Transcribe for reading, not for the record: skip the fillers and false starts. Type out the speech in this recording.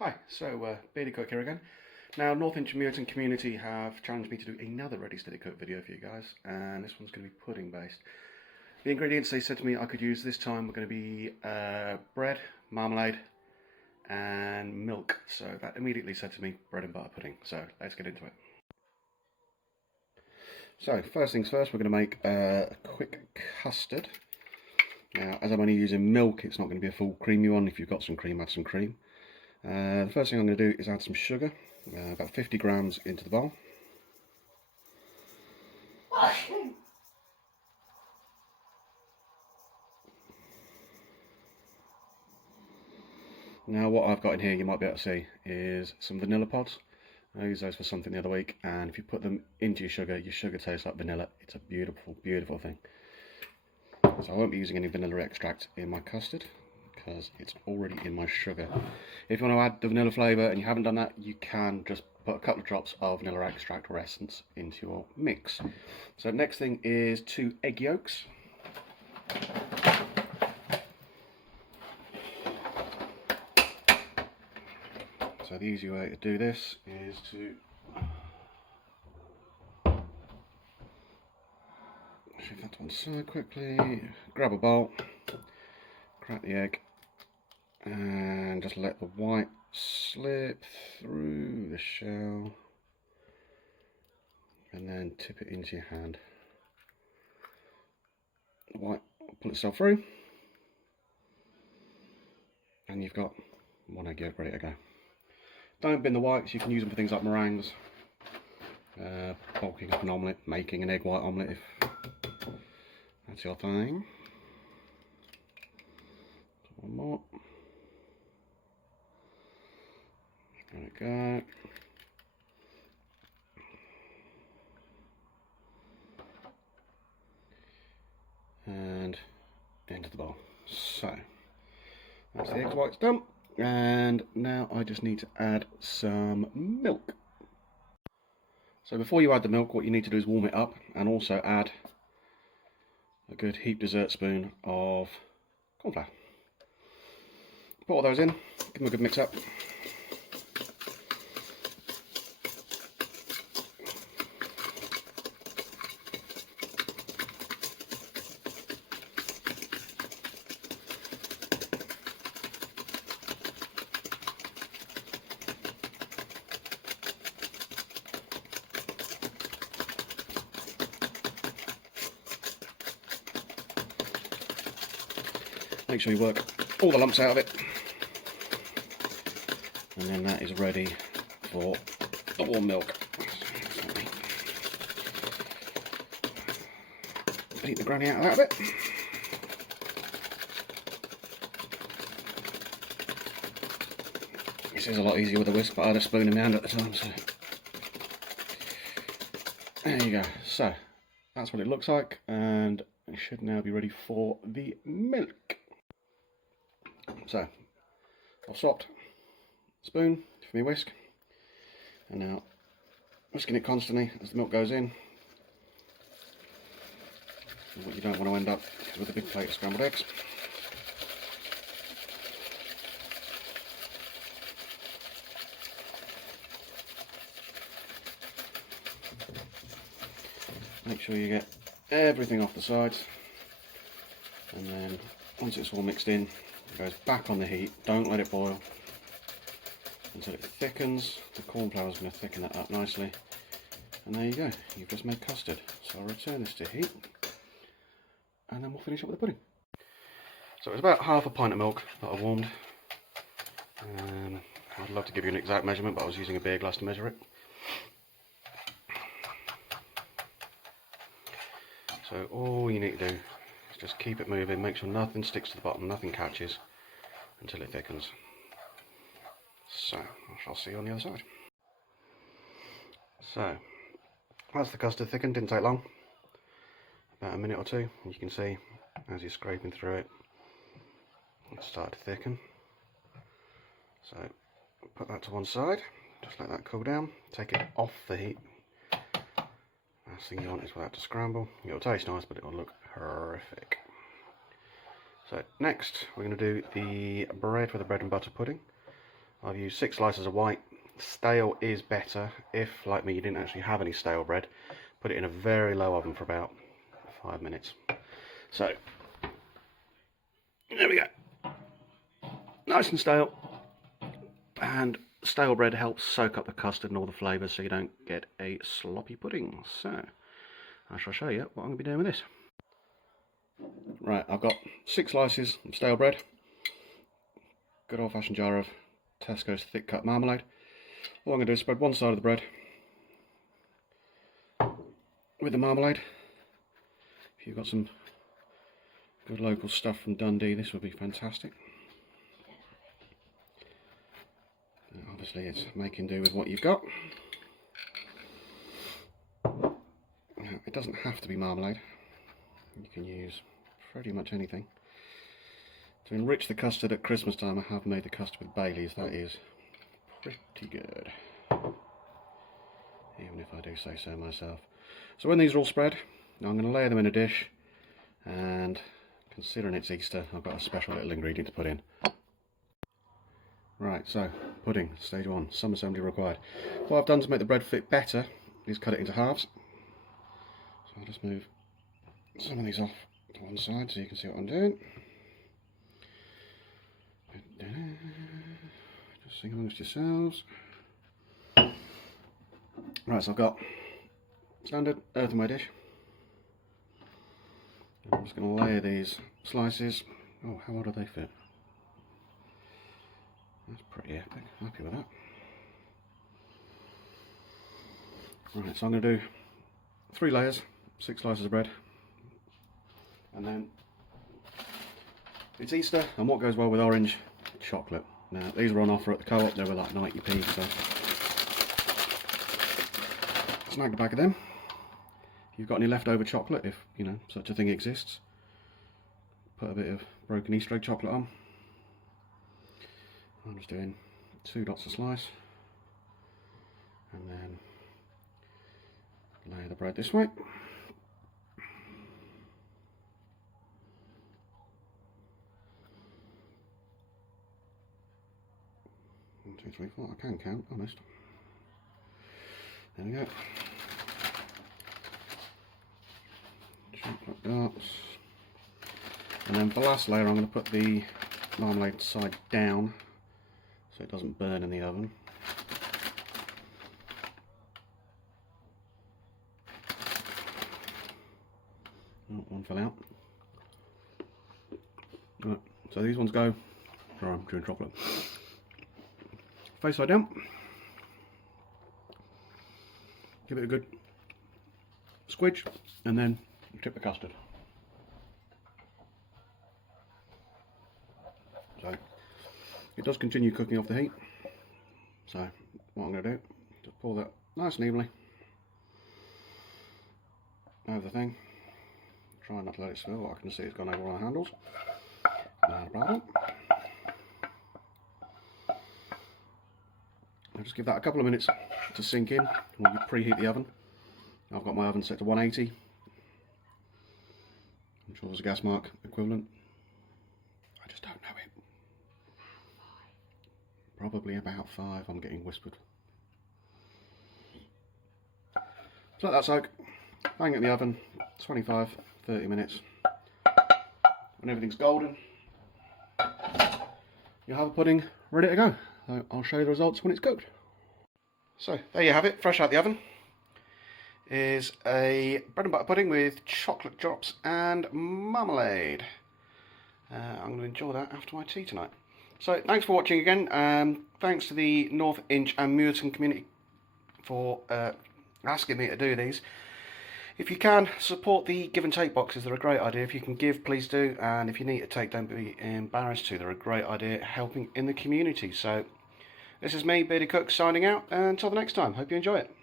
Hi, Beardy Cook here again. Now, North Mutant community have challenged me to do another Ready Steady Cook video for you guys, and this one's going to be pudding based. The ingredients they said to me I could use this time were going to be bread, marmalade, and milk. So that immediately said to me bread and butter pudding. So let's get into it. So first things first, we're going to make a quick custard. Now, as I'm only using milk, it's not going to be a full creamy one. If you've got some cream, add some cream. The first thing I'm going to do is add some sugar, about 50 grams into the bowl. Now what I've got in here, you might be able to see, is some vanilla pods. I used those for something the other week, and if you put them into your sugar tastes like vanilla. It's a beautiful, beautiful thing. So I won't be using any vanilla extract in my custard, because it's already in my sugar. If you want to add the vanilla flavour and you haven't done that, you can just put a couple of drops of vanilla extract or essence into your mix. So next thing is 2 egg yolks. So the easy way to do this is to shift that to one side quickly, grab a bowl, crack the egg, and just let the white slip through the shell, and then tip it into your hand. The white will pull itself through, and you've got 1 egg yolk ready to go. Don't bin the whites, you can use them for things like meringues, bulking up an omelette, making an egg white omelette if that's your thing. One more. There we go. And into the bowl. So that's the egg whites done. And now I just need to add some milk. So before you add the milk, what you need to do is warm it up and also add a good heaped dessert spoon of corn flour. Put all those in, give them a good mix up. Make sure you work all the lumps out of it, and then that is ready for the warm milk. Beat the granny out of that a bit. This is a lot easier with a whisk, but I had a spoon in my hand at the time, so there you go. So that's what it looks like, and it should now be ready for the milk. So I've swapped spoon for my whisk, and now whisking it constantly as the milk goes in. And what you don't want to end up is with a big plate of scrambled eggs. Make sure you get everything off the sides, and then once it's all mixed in, it goes back on the heat. Don't let it boil until it thickens. The corn flour is going to thicken that up nicely, and there you go, you've just made custard. So I'll return this to heat, and then we'll finish up with the pudding. So it's about half a pint of milk that I warmed. I'd love to give you an exact measurement, but I was using a beer glass to measure it. So all you need to do is just keep it moving, make sure nothing sticks to the bottom, nothing catches until it thickens. So I shall see you on the other side. So as the custard thickened, didn't take long, about a minute or two. You can see as you're scraping through it, it started to thicken. So put that to one side, just let that cool down, take it off the heat. Last thing you want is for that to scramble. It'll taste nice, but it'll look horrific. So next we're going to do the bread for the bread and butter pudding. I've used 6 slices of white. Stale is better. If, like me, you didn't actually have any stale bread, put it in a very low oven for about 5 minutes. So, there we go. Nice and stale. And stale bread helps soak up the custard and all the flavours so you don't get a sloppy pudding. So, I shall show you what I'm going to be doing with this. Right, I've got 6 slices of stale bread. Good old-fashioned jar of Tesco's thick cut marmalade. All I'm going to do is spread one side of the bread with the marmalade. If you've got some good local stuff from Dundee, this would be fantastic. And obviously it's making do with what you've got. Now, it doesn't have to be marmalade. You can use pretty much anything. To enrich the custard at Christmas time, I have made the custard with Baileys. That is pretty good, even if I do say so myself. So when these are all spread, I'm going to layer them in a dish, and considering it's Easter, I've got a special little ingredient to put in. Right, so pudding, stage 1, some assembly required. What I've done to make the bread fit better is cut it into halves. So I'll just move some of these off to one side so you can see what I'm doing. Just sing amongst yourselves. Right, so I've got standard earthenware dish. I'm just going to layer these slices. Oh, how well do they fit? That's pretty epic. Happy with that. Right, so I'm going to do 3 layers, 6 slices of bread, and then it's Easter, and what goes well with orange? Chocolate. Now, these were on offer at the Co-op. They were like 90p, so snag the bag of them. If you've got any leftover chocolate, if you know such a thing exists, put a bit of broken Easter egg chocolate on. I'm just doing 2 dots a slice, and then lay the bread this way. 1, 2, 3, 4. I can count, honest. There we go. Chocolate dots. And then for the last layer, I'm going to put the marmalade side down so it doesn't burn in the oven. Oh, one fell out. Right, so these ones go. Sorry, I'm chewing chocolate. Face side down. Give it a good squidge, and then tip the custard. So it does continue cooking off the heat. So what I'm going to do, just pour that nice and evenly over the thing. Try not to let it spill. I can see it's gone over on the handles. Not a problem. I'll just give that a couple of minutes to sink in while you preheat the oven. I've got my oven set to 180. I'm sure there's a gas mark equivalent. I just don't know it. Probably about 5, I'm getting whispered. So let that soak. Bang it in the oven, 25, 30 minutes. When everything's golden, you'll have a pudding ready to go. So I'll show you the results when it's cooked. So there you have it, fresh out the oven. Is a bread and butter pudding with chocolate drops and marmalade. I'm going to enjoy that after my tea tonight. So thanks for watching again. Thanks to the North Inch and Muirton community for asking me to do these. If you can, support the give and take boxes. They're a great idea. If you can give, please do. And if you need to take, don't be embarrassed to. They're a great idea, helping in the community. So this is me, Bearded Cook, signing out. Until the next time. Hope you enjoy it.